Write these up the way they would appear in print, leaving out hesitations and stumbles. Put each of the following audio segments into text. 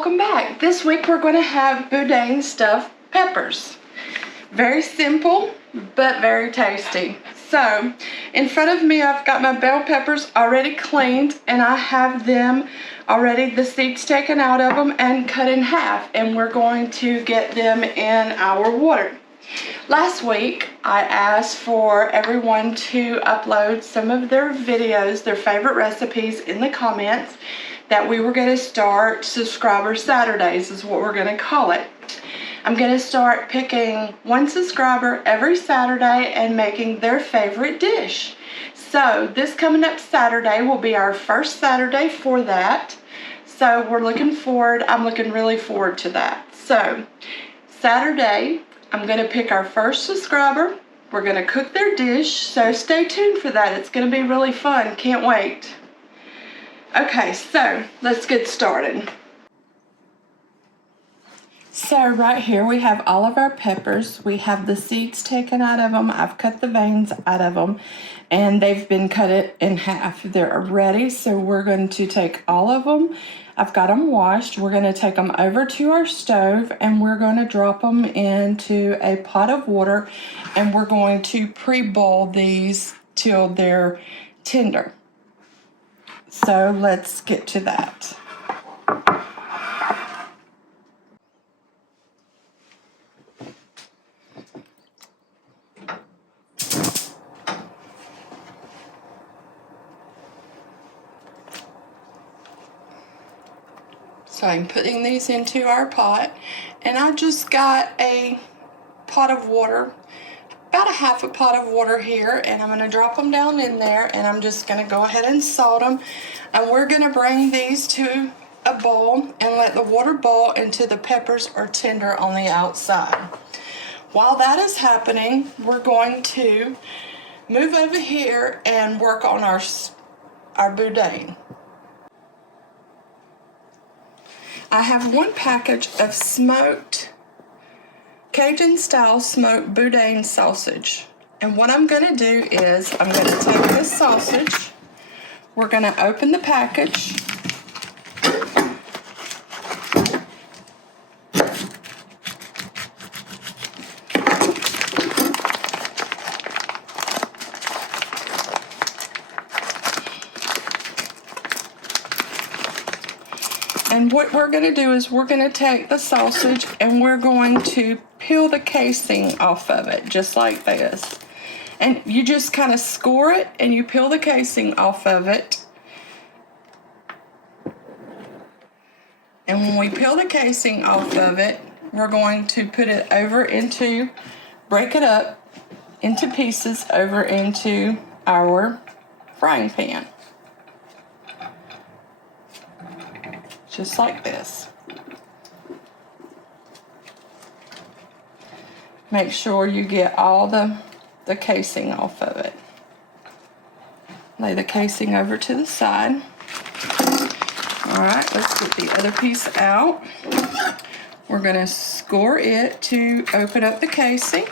welcome back. This week we're going to have Boudin stuffed peppers. Very simple, but very tasty. So, in front of me I've got my bell peppers already cleaned, and I have them already, the seeds taken out of them and cut in half, and we're going to get them in our water. Last week I asked for everyone to upload some of their videos, their favorite recipes, in the comments, that we were going to start Subscriber Saturdays is what we're going to call it. I'm going to start picking one subscriber every Saturday and making their favorite dish. So this coming up Saturday will be our first Saturday for that. So I'm looking really forward to that. So Saturday, I'm going to pick our first subscriber. We're going to cook their dish, so stay tuned for that. It's going to be really fun. Can't wait. Okay, so let's get started. So right here we have all of our peppers. We have the seeds taken out of them. I've cut the veins out of them, and they've been cut in half. They're ready, so we're going to take all of them. I've got them washed. We're going to take them over to our stove, and we're going to drop them into a pot of water, and we're going to pre-boil these till they're tender. So let's get to that. So I'm putting these into our pot, and I just got a pot of water, about a half a pot of water here, and I'm going to drop them down in there, and I'm just going to go ahead and salt them. And we're going to bring these to a bowl and let the water boil until the peppers are tender on the outside. While that is happening, we're going to move over here and work on our boudin. I have one package of smoked, Cajun-style smoked boudin sausage. And what I'm going to do is I'm going to take this sausage, we're going to open the package, and what we're going to do is we're going to take the sausage and we're going to peel the casing off of it, just like this. And you just kind of score it and you peel the casing off of it. And when we peel the casing off of it, we're going to put it over break it up into pieces over into our frying pan. Just like this. Make sure you get all the casing off of it. Lay the casing over to the side. Alright, let's get the other piece out. We're going to score it to open up the casing.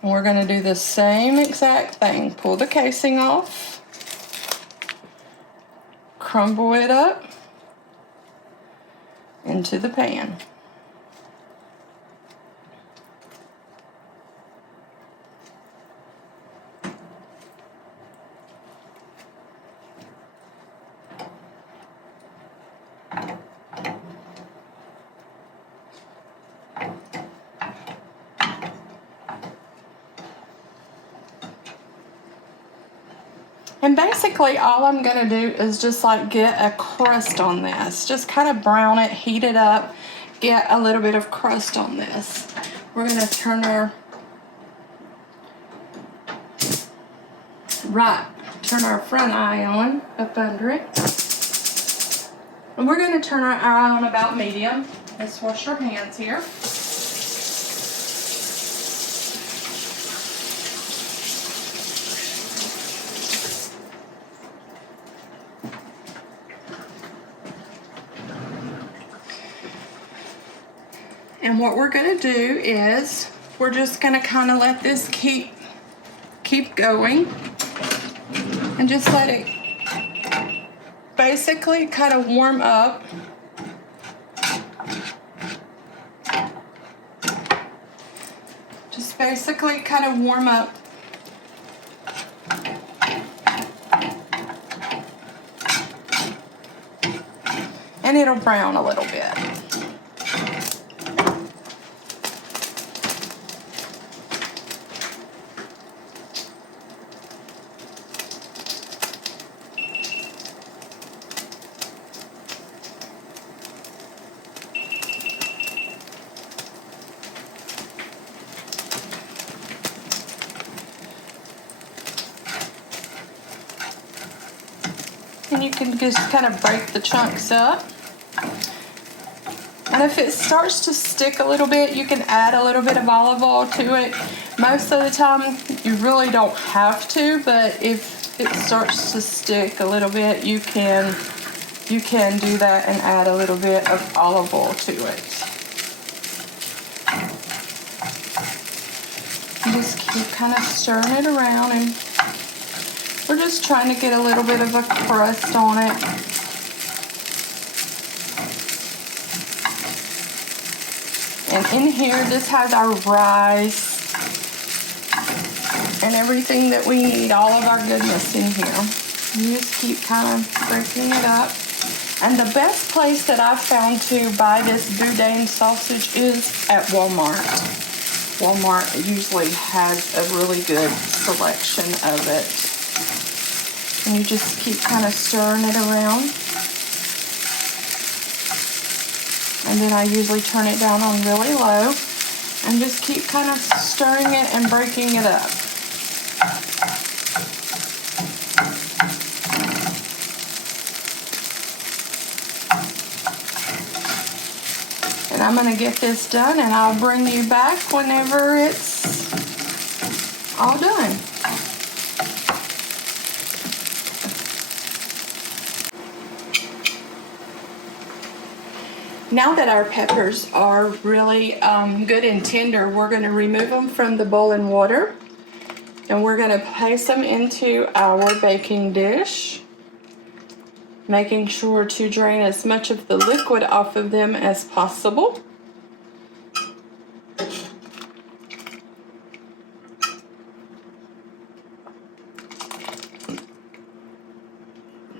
And we're going to do the same exact thing. Pull the casing off. Crumble it up into the pan. And basically all I'm going to do is just like get a crust on this. Just kind of brown it, heat it up, get a little bit of crust on this. We're going to turn our front eye on up under it. And we're going to turn our eye on about medium. Let's wash our hands here. And what we're going to do is we're just going to kind of let this keep going and just let it basically kind of warm up. Just basically kind of warm up. And it'll brown a little bit. And you can just kind of break the chunks up. And if it starts to stick a little bit, you can add a little bit of olive oil to it. Most of the time, you really don't have to, but if it starts to stick a little bit, you can do that and add a little bit of olive oil to it. And just keep kind of stirring it around, and we're just trying to get a little bit of a crust on it. And in here, this has our rice and everything that we need, all of our goodness in here. You just keep kind of breaking it up. And the best place that I've found to buy this Boudin sausage is at Walmart. Walmart usually has a really good selection of it. And you just keep kind of stirring it around. And then I usually turn it down on really low and just keep kind of stirring it and breaking it up. And I'm going to get this done, and I'll bring you back whenever it's all done. Now that our peppers are really good and tender, we're going to remove them from the boiling water, and we're going to place them into our baking dish, making sure to drain as much of the liquid off of them as possible.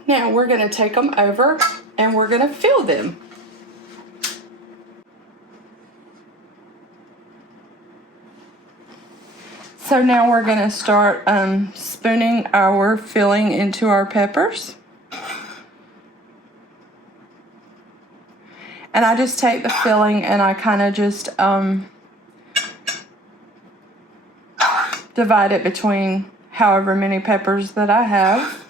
Now we're going to take them over and we're going to fill them. So now we're going to start spooning our filling into our peppers. And I just take the filling and I kind of just divide it between however many peppers that I have.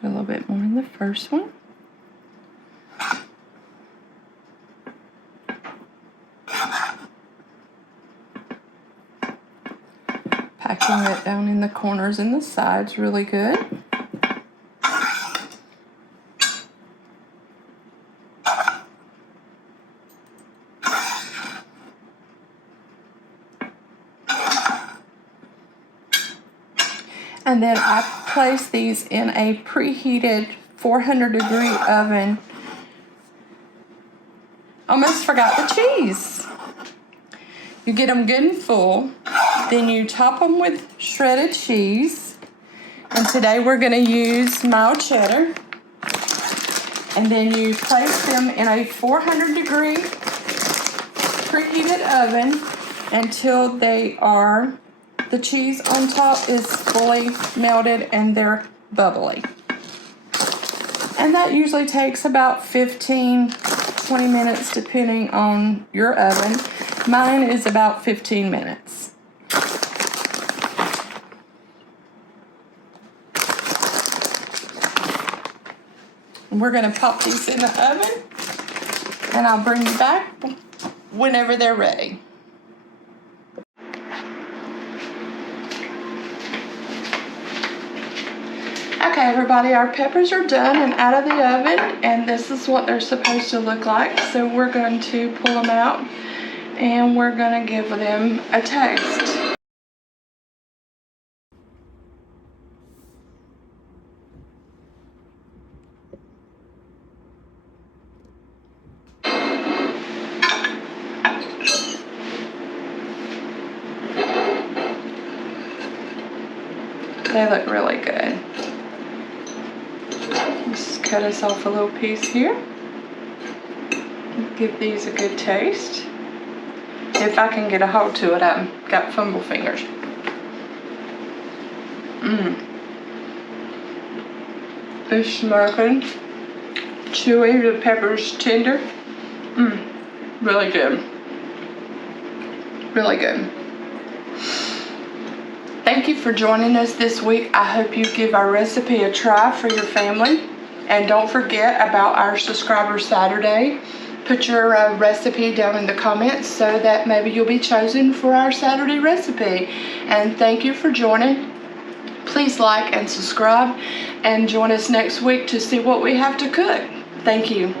Put a little bit more in the first one. Packing it down in the corners and the sides really good. And then I place these in a preheated 400-degree oven. Almost forgot the cheese. You get them good and full. Then you top them with shredded cheese. And today we're going to use mild cheddar. And then you place them in a 400-degree preheated oven until the cheese on top is fully melted and they're bubbly. And that usually takes about 15-20 minutes depending on your oven. Mine is about 15 minutes. We're going to pop these in the oven, and I'll bring you back whenever they're ready. Okay, Okay, everybody, our peppers are done and out of the oven, and this is what they're supposed to look like. So we're going to pull them out and we're going to give them a taste. They look really good. Just cut us off a little piece here. Give these a good taste. If I can get a hold to it, I've got fumble fingers. Fish smoking, chewy, the pepper's tender. Really good. Really good. Thank you for joining us this week. I hope you give our recipe a try for your family. And don't forget about our Subscriber Saturday. Put your recipe down in the comments so that maybe you'll be chosen for our Saturday recipe. And thank you for joining. Please like and subscribe and join us next week to see what we have to cook. Thank you.